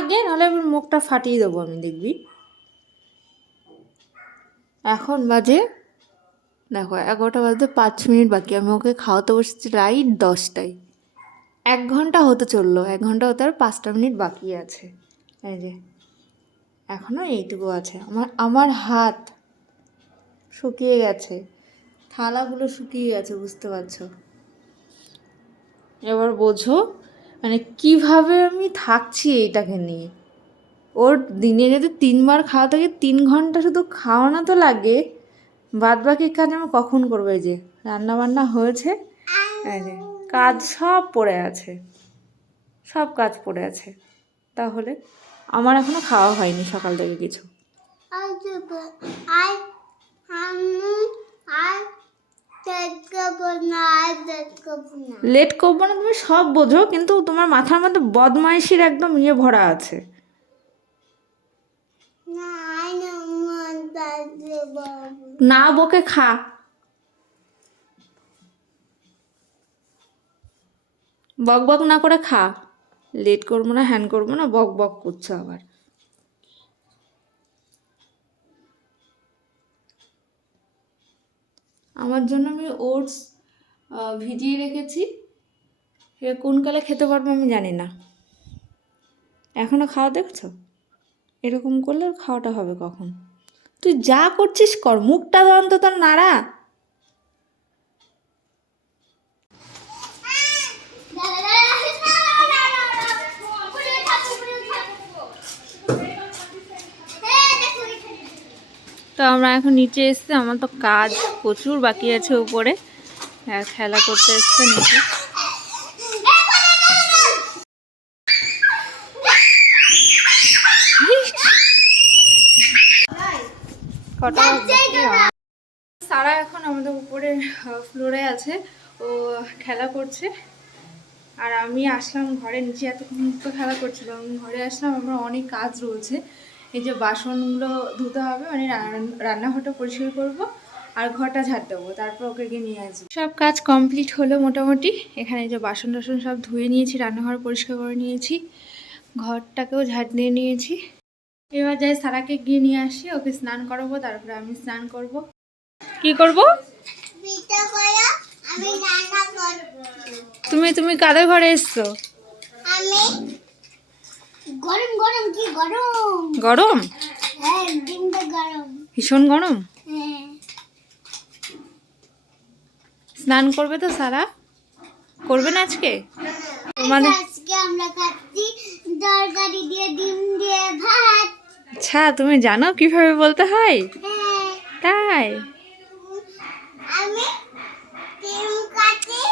আগে, নাহলে এবার মুখটা ফাটিয়ে দেবো আমি, দেখবি। এখন বাজে, দেখো, এগারোটা বাজতে পাঁচ মিনিট বাকি, আমি ওকে খাওয়াতে বসেছি রাইট দশটায়। এক ঘণ্টা হতে চলল, এক ঘণ্টা হতে আর পাঁচটা মিনিট বাকি আছে। এই যে এখনও এইটুকু আছে। আমার আমার হাত শুকিয়ে গেছে। থালাগুলো শুকিয়ে গেছে, বুঝতে পারছ? এবার বোঝো মানে কীভাবে আমি থাকছি এইটাকে নিয়ে? ওর দিনে যদি তিনবার খাওয়া থাকে, তিন ঘণ্টা শুধু খাওয়ানো তো লাগে। বাদ বাকি কাজ আমি কখন করব যে রান্না বান্না হয়েছে কাজ সব পড়ে আছে। সব কাজ পড়ে আছে। তাহলে আমার এখনও খাওয়া হয়নি সকাল থেকে কিছু। আর লেট করব না, তুমি সব বোঝো, কিন্তু তোমার মাথার মধ্যে বদমাইশির একদম ইয়ে ভরা আছে। না, বকে খা। বক বক না করে খা। লেট করব না, হ্যান করব না, বক বক করছ আবার। আমার জন্য আমি ওটস ভিজিয়ে রেখেছি। সে কোন কালে খেতে পারব আমি জানি না। এখনও খাওয়া দেখছ? এরকম করলে খাওয়াটা হবে কখন? তুই যা করছিস কর, মুখটা অন্তত নাড়া। তো আমরা এখন নিচে এসছি, আমার তো কাজ প্রচুর বাকি আছে উপরে। আর খেলা করতে এসছে নিচে। সারা এখন আমাদের উপরে ফ্লোরে আছে, ও খেলা করছে। আর আমি আসলাম ঘরে, নিচে এতক্ষণ খেলা করছিলাম, ঘরে আসলাম, আমার অনেক কাজ রয়েছে। এই যে বাসনগুলো ধুতে হবে মানে রান্নাঘরটা পরিষ্কার করব আর ঘরটা ঝাড় দেবো তারপর ওকে গিয়ে নিয়ে আসব। সব কাজ কমপ্লিট হলো মোটামুটি এখানে যে বাসন টাসন সব ধুয়ে নিয়েছি রান্নাঘর পরিষ্কার করে নিয়েছি ঘরটাকেও ঝাড় দিয়ে নিয়েছি। এবার যাই সারাকে গিয়ে নিয়ে আসি ওকে স্নান করাবো তারপরে আমি স্নান করব। কি করব। তুমি তুমি কাদের ঘরে এসছো? আমি গরম গরম কি গরম? গরম? হ্যাঁ ডিমটা গরম। ভীষণ গরম? হ্যাঁ। স্নান করবে তো সারা? করবেন আজকে? তোমাদের আজকে আমরা খাচ্ছি তরকারি দিয়ে ডিম দিয়ে ভাত। আচ্ছা তুমি জানো কীভাবে বলতে হয়? হ্যাঁ। তাই। আমি ডিম কাটি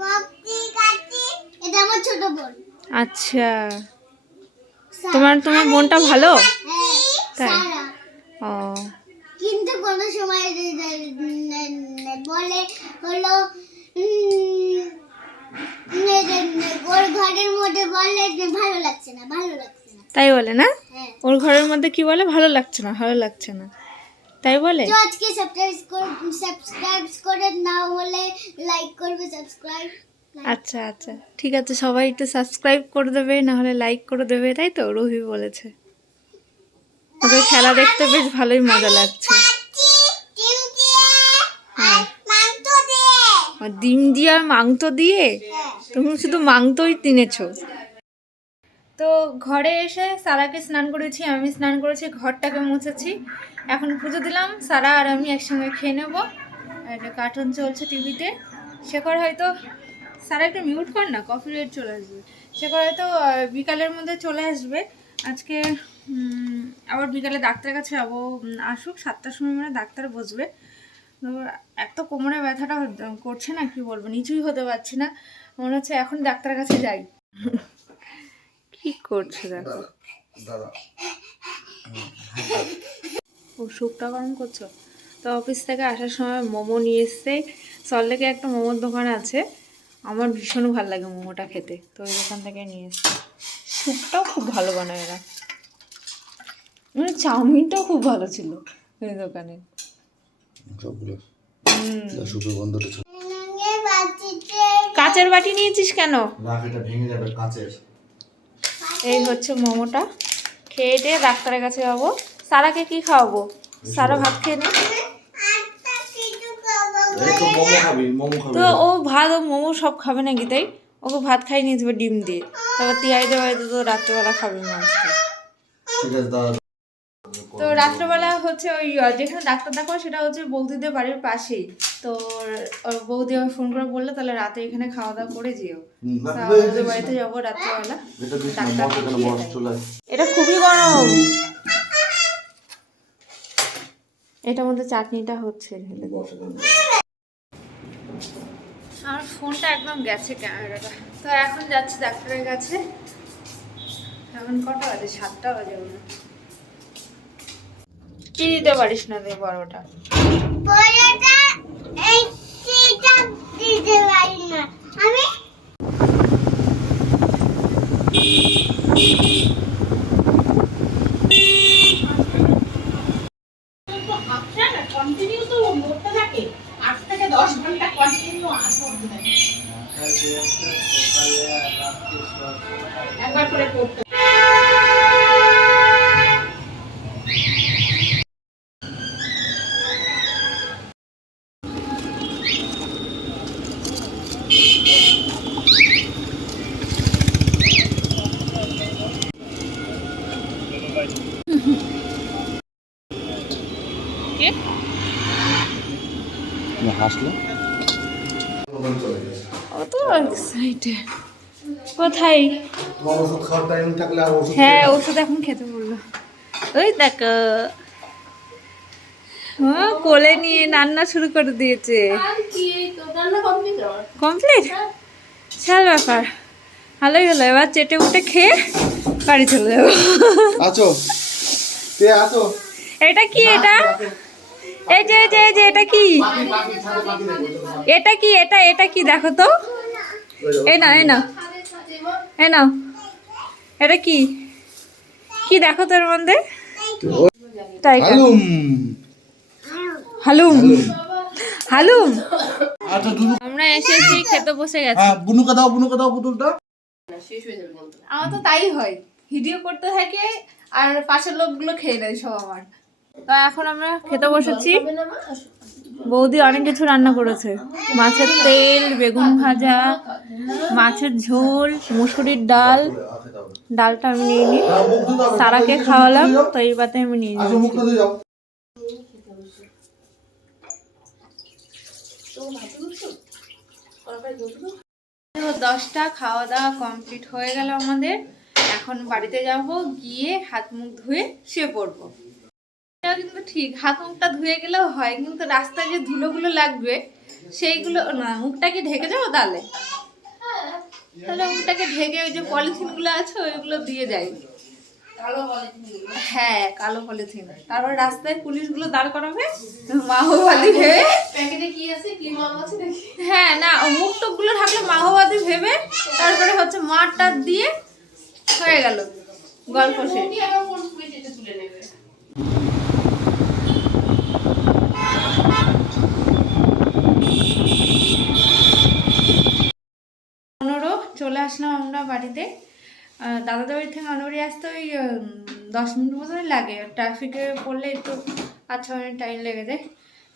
মক্তি কাটি এটা আমার ছোট বোন। আচ্ছা। তোমার তোমার বোনটা ভালো? তাই? ও। কিন্তু কোনো সময় বলে হলো ওর ঘরের মধ্যে বলে ভালো লাগছে না ভালো লাগছে না। তাই বলে না? হ্যাঁ। ওর ঘরের মধ্যে কি বলে? ভালো লাগছে না ভালো লাগছে না। তাই বলে? আজকে সাবস্ক্রাইব করে সাবস্ক্রাইব করে না হলে লাইক করবে সাবস্ক্রাইব আচ্ছা আচ্ছা। ঠিক আছে, সবাই একটু সাবস্ক্রাইব করে দেবে না হলে লাইক করে দেবে, তাই তো? রুহি বলেছে। ওদের খেলা দেখতে বেশ ভালোই মজা লাগছে। ডিম দিয়ে হ্যাঁ। আর ডিম দিয়ে আর মাংস দিয়ে? তুমি শুধু মাংসই কিনেছো তো ঘরে এসে সারাকে স্নান করেছি, আমি স্নান করেছি, ঘরটাকে মুছেছি। এখন পুজো দিলাম, সারা আর আমি একসঙ্গে খেয়ে নেব। একটা কার্টুন চলছে টিভিতে শেখর হয়তো সারা একটু মিউট কর না কফি রেট চলে আসবে। সে করে তো বিকালের মধ্যে চলে আসবে। আজকে আবার বিকালে ডাক্তারের কাছে যাব। আসুক সাতটার সময় মানে ডাক্তার বসবে। তো এত কোমরে ব্যথাটা করছে না কি বলব নিচুই হতে পারছি না। মনে হচ্ছে এখন ডাক্তারের কাছে যাই। কি করছে দেখো। দাদা ও স্যুপটা গরম করছ? তো অফিস থেকে আসার সময় মোমো নিয়ে এসছে। সল্লেকে একটা মোমোর দোকান আছে। আমার ভীষণ ভালো লাগে মোমোটা খেতে। তো ওই দোকান থেকে নিয়ে এসছে। স্যুপটাও খুব ভালো বানায় এরা। মানে চাউমিনটাও খুব ভালো ছিল ওই দোকানে। কাচের বাটি নিয়েছিস কেন? ভেঙে যাবে কাঁচের। এই হচ্ছে মোমোটা। খেয়ে দিয়ে ডাক্তারের কাছে যাব। সারাকে কি খাওয়াবো? সারা ভাত খেয়ে নে আটটা কিছু খাব এই তো মোমো খাবি মোমো খাবি। তো ও ভাত ও মোমো সব খাবে নাকি তাই? ওকে ভাত খাই নিয়ে যাবে ডিম দিয়ে। তারপর তিয়াইদের বাড়িতে তো রাত্রেবেলা খাবে মাছটা তো রাত্রেবেলা হচ্ছে ওই যেখানে ডাক্তার দেখাবো সেটা হচ্ছে বৌদিদের বাড়ির পাশেই। তো ওর বৌদি আমার ফোন করে বললে তাহলে রাতে এখানে খাওয়া দাওয়া করে যেও। হুম, তা বাড়িতে যাব রাত্রেবেলা। এটা খুবই গরম। এটার মধ্যে চাটনিটা হচ্ছে ঢেলে দিই। বস এখানে। আমার ফোনটা একদম গেছে ক্যামেরাটা। তো এখন যাচ্ছি ডাক্তারের কাছে। এখন কটা বাজে? সাতটা বাজে মনে। কি দিতে পারিস না তুই বড়টা আমি কে না, হাসলে? চলে গেছে ও তো এক্সাইটেড কোথায়? হ্যাঁ ওষুধ এখন খেতে বলল। ওই দেখ। কোলে নিয়ে রান্না শুরু করে দিয়েছে। কমপ্লিট বিশাল ব্যাপার। ভালোই হলো এবার চেটে উঠে খেয়ে বাড়ি চলে যাব। আছো? আছো? এটা কি এটা? এই যে এই যে এই যে এটা কি? এটা কি? এটা এটা কি? দেখো তো। এই না এই না এই নাও। এটা কি? কি দেখো তোর মধ্যে? হালুম। হালুম। হালুম। আচ্ছা আমরা এসে এসেই খেতে বসে গেছি। হ্যাঁ বুনুকা দাও বুনুকা দাও বোতলটা আমার তো তাই হয়। ভিডিও করতে থাকে আর পাশের লোকগুলো খেয়ে নেয় সব আমার। তো এখন আমরা খেতে বসেছি। বৌদি অনেক কিছু রান্না করেছে। মাছের তেল, বেগুন ভাজা, মাছের ঝোল, মুসুরির ডাল। ডালটা আমি নিয়ে নিই সারাকে খাওয়ালাম, তো এই পাতে আমি নিয়ে নিই দশটা খাওয়া দাওয়া কমপ্লিট হয়ে গেল আমাদের। এখন বাড়িতে যাব, গিয়ে হাত মুখ ধুয়ে শুয়ে পড়ব। কিন্তু ঠিক হাত মুখটা ধুয়ে গেলেও হয় কিন্তু রাস্তায় যে ধুলোগুলো লাগবে সেইগুলো না মুখটা কি ঢেকে যাব তাহলে? তাহলে মুখটাকে ঢেকে ওই যে পলিথিনগুলো আছে ওইগুলো দিয়ে যাই। হ্যাঁ কালো পলিথিন। তারপর রাস্তায় পুলিশগুলো দাঁড় করাবে মাহবাদী ভেবে। প্যাকেটে কি আছে? কি মাল আছে হ্যাঁ না মুখ টুকগুলো থাকলে মাহবাদী ভেবে তারপরে হচ্ছে মাঠ টাট দিয়ে হয়ে গেল। গল্প শেষ কি আবার কোন প্লেটে তুলে নেবে পনেরো চলে আসলাম আমরা বাড়িতে। দাদাদের বাড়ি থেকে আমার বাড়ি আসতে ওই দশ মিনিট মতোই লাগে। ট্রাফিকে পড়লে একটু পাঁচ ছ মিনিট টাইম লেগে যায়।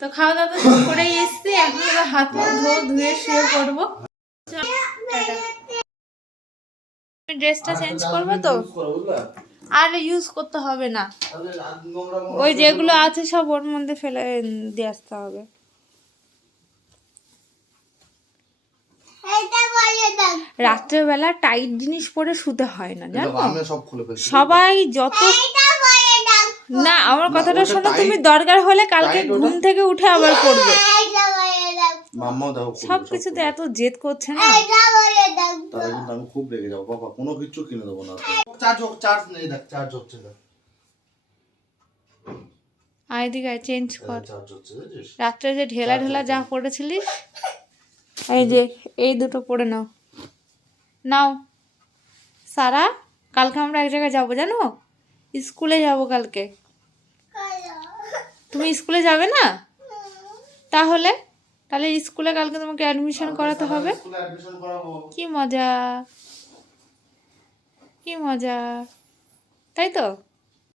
তো খাওয়া দাওয়া তো করেই এসছি। এখন হাত ধো ধুয়ে শুয়ে পড়ব। ড্রেসটা চেঞ্জ করব তো? আর ইউজ করতে হবে না। ওই যেগুলো আছে সব ওর মধ্যে ফেলে দিয়ে আসতে হবে এটা বলে দাও রাত্রেবেলা টাইট জিনিস পরে শুতে হয় না জানো? সবাই যত না আমার কথাটা শোনো তুমি দরকার হলে কালকে ঘুম থেকে উঠে আবার করবে সব কিছুতে এত জেদ করছে না? আমি খুব রেগে যাব। বাবা কোনো কিচ্ছু কিনে দেবো না। চার্জ হোক চার্জ নেই দেখ চার্জ হচ্ছে দেখ। আয় দিকে চেঞ্জ কর। চার্জ হচ্ছে বুঝছিস? রাত্রে যে ঢেলা ঢেলা যা পড়েছিলিস এই যে এই দুটো পড়ে নাও। নাও। সারা কালকে আমরা এক জায়গায় যাব জানো? স্কুলে যাব কালকে। তুমি স্কুলে যাবে না? তাহলে? তাহলে স্কুলে কালকে তোমাকে অ্যাডমিশন করাতে হবে। কি মজা। কি মজা। তাই তো?